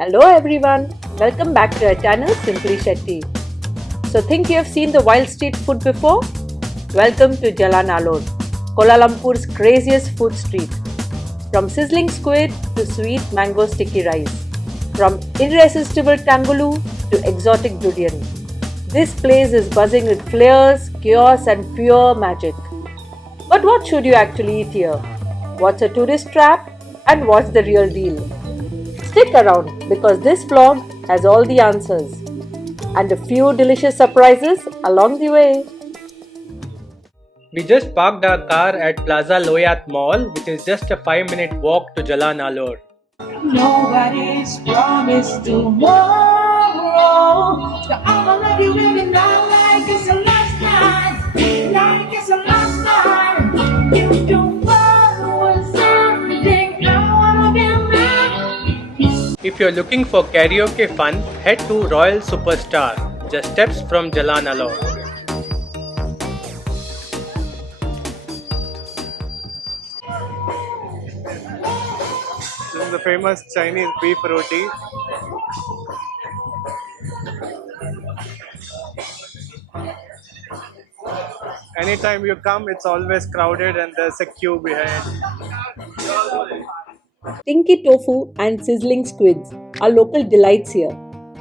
Hello everyone, welcome back to our channel Simply Shetty. So think you have seen the wild street food before? Welcome to Jalan Alor, Kuala Lumpur's craziest food street. From sizzling squid to sweet mango sticky rice, from irresistible tangulu to exotic durian. This place is buzzing with flavors, chaos and pure magic. But what should you actually eat here? What's a tourist trap? And what's the real deal? Stick around because this vlog has all the answers and a few delicious surprises along the way. We just parked our car at Plaza Loyat Mall, which is just a 5-minute walk to Jalan Alor. Nobody's promised tomorrow. So I'ma love you every night like it's a last night. Like it's a last night. You don't want something. I wanna be mine. If you're looking for karaoke fun, head to Royal Superstar, just steps from Jalan Alor. This is the famous Chinese beef roti. Anytime you come, it's always crowded and there's a queue behind. Tinky tofu and sizzling squids are local delights here.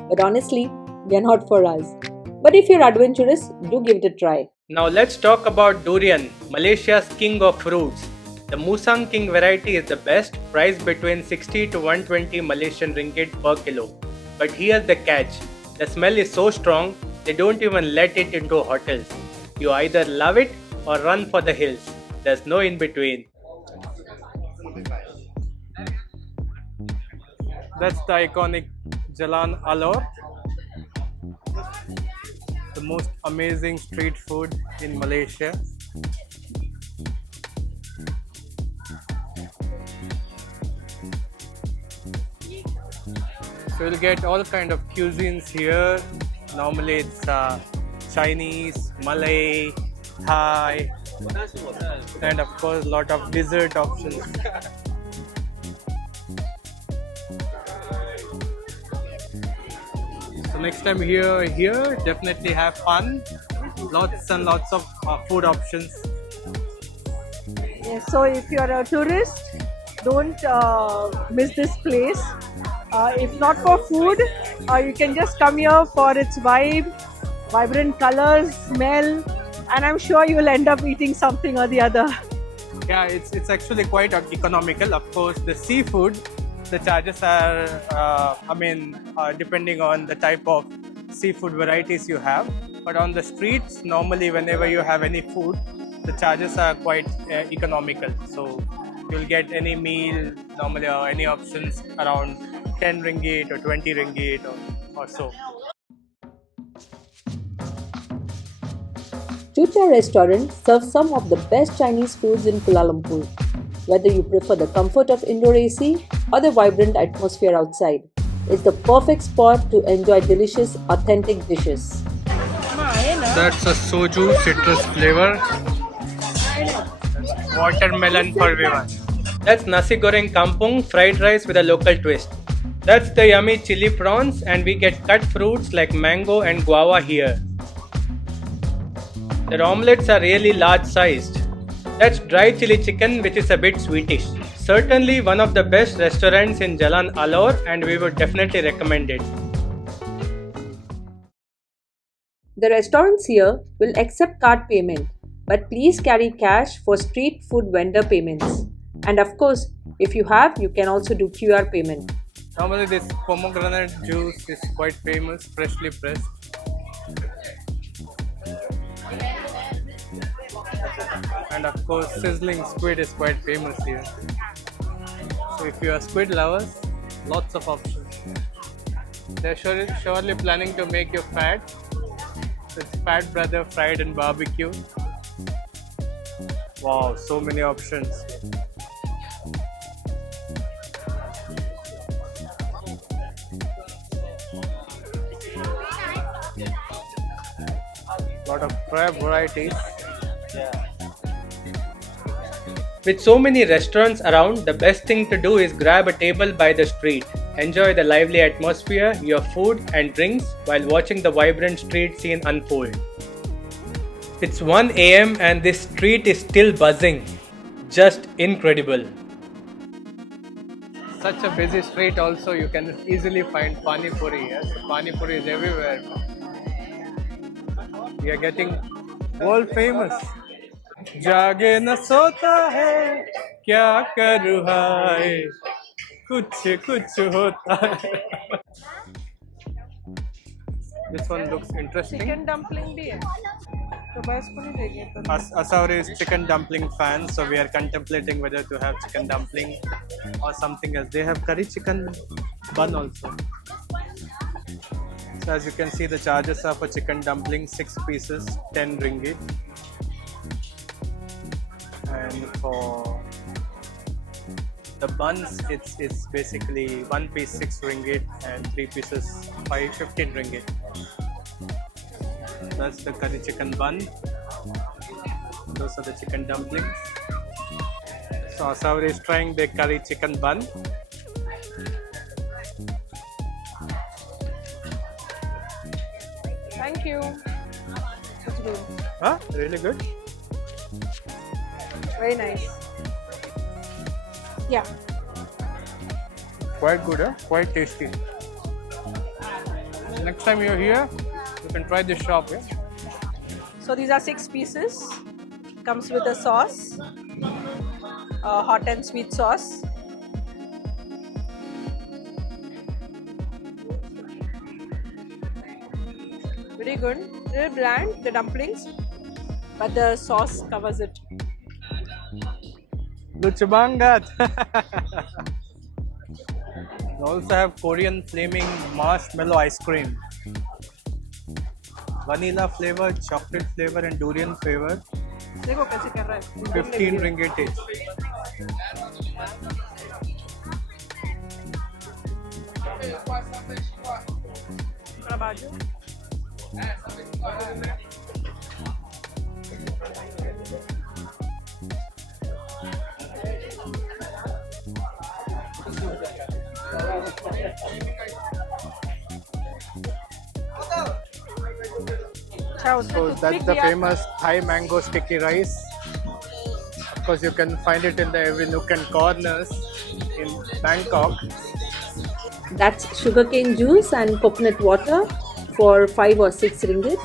But honestly, they are not for us. But if you're adventurous, do give it a try. Now let's talk about durian, Malaysia's king of fruits. The Musang King variety is the best, priced between 60 to 120 Malaysian ringgit per kilo. But here's the catch, the smell is so strong, they don't even let it into hotels. You either love it or run for the hills. There's no in between. That's the iconic Jalan Alor, the most amazing street food in Malaysia. So you'll get all kind of cuisines here. Normally it's Chinese, Malay, Thai, and of course lot of dessert options. So next time here, definitely have fun. Lots and lots of food options. Yeah, so if you're a tourist, don't miss this place. If not for food, you can just come here for its vibe, vibrant colors, smell, and I'm sure you will end up eating something or the other. Yeah, it's actually quite economical. Of course, the seafood, the charges are, depending on the type of seafood varieties you have. But on the streets, normally whenever you have any food, the charges are quite economical. So you'll get any meal normally or any options around 10 ringgit or 20 ringgit or so. Chucha restaurant serves some of the best Chinese foods in Kuala Lumpur. Whether you prefer the comfort of indoor AC or the vibrant atmosphere outside, it's the perfect spot to enjoy delicious, authentic dishes. That's a soju citrus flavor. Watermelon for everyone. That's nasi goreng kampung, fried rice with a local twist. That's the yummy chili prawns, and we get cut fruits like mango and guava here. Their omelets are really large sized. That's dry chili chicken, which is a bit sweetish. Certainly one of the best restaurants in Jalan Alor, and we would definitely recommend it. The restaurants here will accept card payment, but please carry cash for street food vendor payments. And of course, if you have, you can also do QR payment. Normally this pomegranate juice is quite famous, freshly pressed. And of course sizzling squid is quite famous here. So if you are squid lovers, lots of options. They're surely planning to make you fat. So it's Fat Brother fried and barbecue. Wow, so many options. Lot of crab varieties. With so many restaurants around, the best thing to do is grab a table by the street. Enjoy the lively atmosphere, your food and drinks while watching the vibrant street scene unfold. It's 1 am and this street is still buzzing. Just incredible. Such a busy street also, you can easily find Pani Puri. Yes, Pani Puri is everywhere. We are getting world famous. जागे न सोता है क्या करूँ हाय कुछ कुछ होता है. This one looks interesting. Chicken dumpling भी है तो बस को नहीं देंगे तो Asauri is chicken dumpling fan, so we are contemplating whether to have chicken dumpling or something else. They have curry chicken bun also. So as you can see, the charges are for chicken dumpling 6 pieces, 10 ringgit, and for the buns, it's basically 1 piece 6 ringgit and 3 pieces 15 ringgit. That's the curry chicken bun. Those are the chicken dumplings. So Asauri is trying the curry chicken bun. Thank you it's good Huh? Really good? Very nice या Quite good, huh? Quite tasty. Next time you're here, you can try this shop, yeah? So these are 6 pieces. Comes with a sauce, hot and sweet sauce. Very good. Little bland, the dumplings, but the sauce covers it. Luchabangat! We also have Korean flaming marshmallow ice cream. Vanilla flavor, chocolate flavor and durian flavor. देखो कैसे कर रहा है 15 ringgit each. थोड़ा बाजू अच्छा उसमें So toothpick that's the दिया था। famous Thai mango sticky rice. Of course, you can find it in the every nook and corners in Bangkok. That's sugarcane juice and coconut water for 5 or 6 ringgit.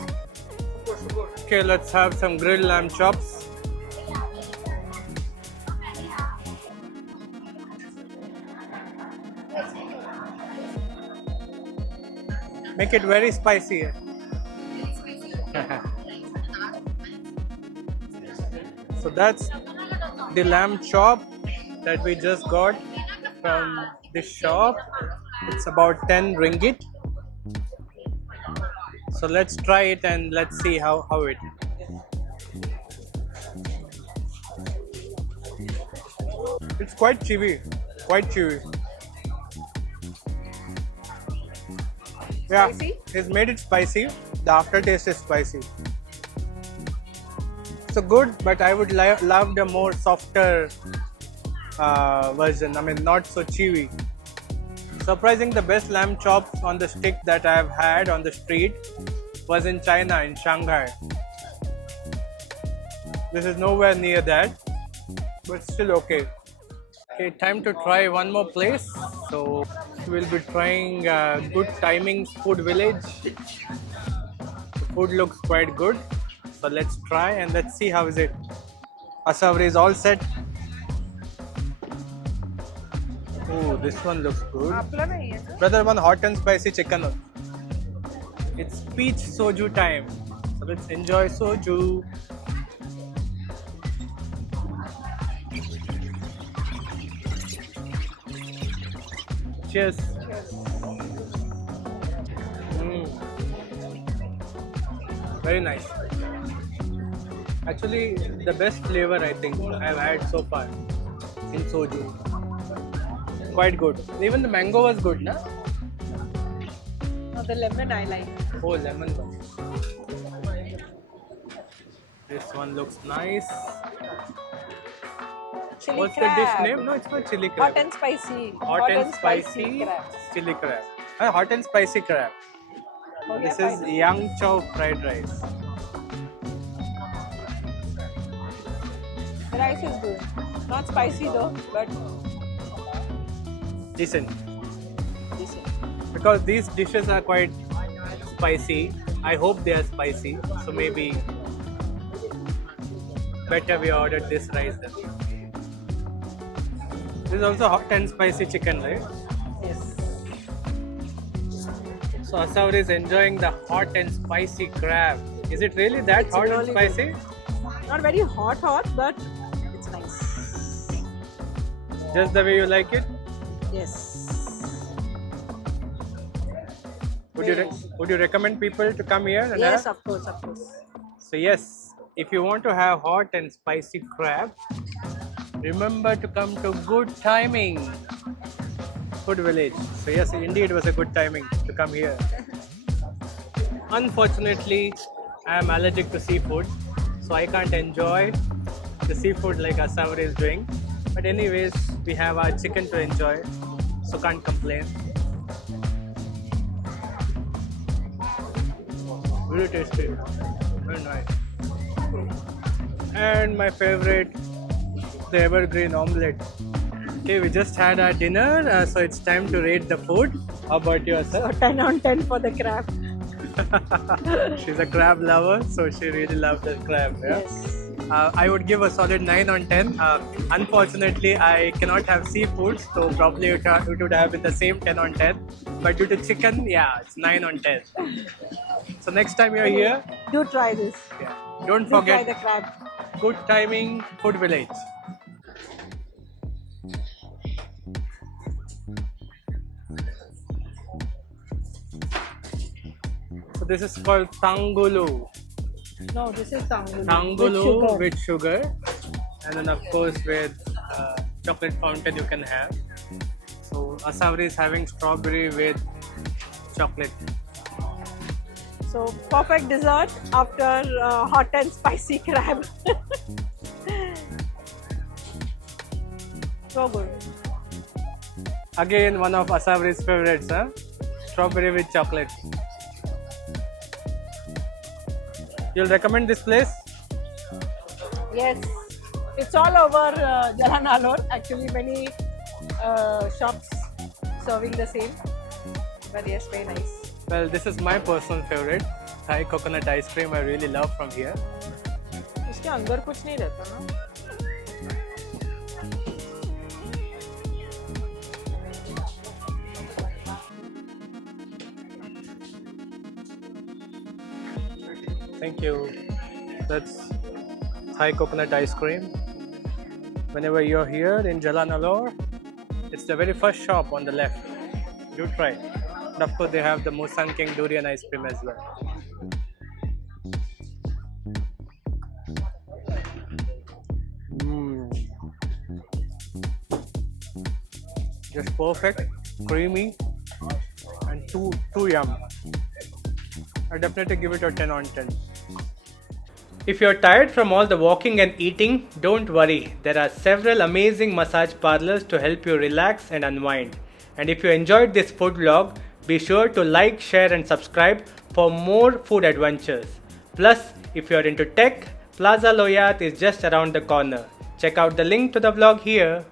Okay, let's have some grilled lamb chops. Make it very spicy. So that's the lamb chop that we just got from this shop. It's about 10 ringgit. So let's try it and let's see how it. It's quite chewy, quite chewy. Yeah, Spicy? it's made it spicy. The aftertaste is spicy. So good, but I would love the more softer version. I mean, not so chewy. Surprising, the best lamb chops on the stick that I have had on the street was in China, in Shanghai. This is nowhere near that, but still okay. Okay, time to try one more place. So we'll be trying Good Timings Food Village. The food looks quite good. So let's try and let's see how is it. Asauri is all set. Oh, this one looks good. आपला नहीं है Brother, one hot and spicy chicken. It's peach soju time. So let's enjoy soju. Cheers. Very nice. Actually, the best flavor I think I've had so far in soju. Quite good. Even the mango was good, na? No, the lemon I like. Oh, lemon one. This one looks nice. Chili What's crab. the dish name? No, it's not chili crab. Hot and spicy. Hot and spicy crabs. chili crab. Hot and spicy crab. Okay, This is fine. Yang Chow fried rice. The rice is good. Not spicy though, but Decent. decent. Because these dishes are quite spicy. I hope they are spicy. So maybe better we ordered this rice then. This is also hot and spicy chicken, right? Yes. So Asawari is enjoying the hot and spicy crab. Is it really that It's hot and really spicy? Not very hot, but it's nice. Just the way you like it? Yes. Would you recommend people to come here? And Yes, have? of course, of course. So yes, if you want to have hot and spicy crab, remember to come to Good Timing Food Village. So yes, indeed it was a good timing to come here. Unfortunately, I am allergic to seafood, so I can't enjoy the seafood like Asawari is doing. But anyways, we have our chicken to enjoy, so can't complain. Very tasty, very nice. And my favorite, the evergreen omelette. Okay, we just had our dinner, so it's time to rate the food. How about you, So sir? 10 on 10 for the crab. She's a crab lover, so she really loves the crab. Yeah? Yes. I would give a solid 9 on 10. Unfortunately, I cannot have seafood, so probably it would have been the same 10 on 10. But due to chicken, yeah, it's 9 on 10. So next time you're here, Do try this. yeah, don't Do try forget the crab. Good Timing Food Village. So this is called Tangulu. No, this is tangulu. Tangulu with sugar. with sugar, and then of course with chocolate fountain you can have. So Asawari is having strawberry with chocolate. So perfect dessert after hot and spicy crab. So good. Again, one of Asawari's favorites, huh? Strawberry with chocolate. You'll recommend this place? Yes, it's all over Jalan Alor. Actually, many shops serving the same. But yes, very nice. Well, this is my personal favorite. Thai coconut ice cream I really love from here. इसके अंदर कुछ नहीं रहता ना. Thank you. That's Thai coconut ice cream. Whenever you're here in Jalan Alor, it's the very first shop on the left. Do try. And of course, they have the Musang King durian ice cream as well. Just perfect, creamy, and too yum. I definitely give it a 10 on 10. If you're tired from all the walking and eating, don't worry. There are several amazing massage parlors to help you relax and unwind. And if you enjoyed this food vlog, be sure to like, share and subscribe for more food adventures. Plus, if you're into tech, Plaza Loyat is just around the corner. Check out the link to the vlog here.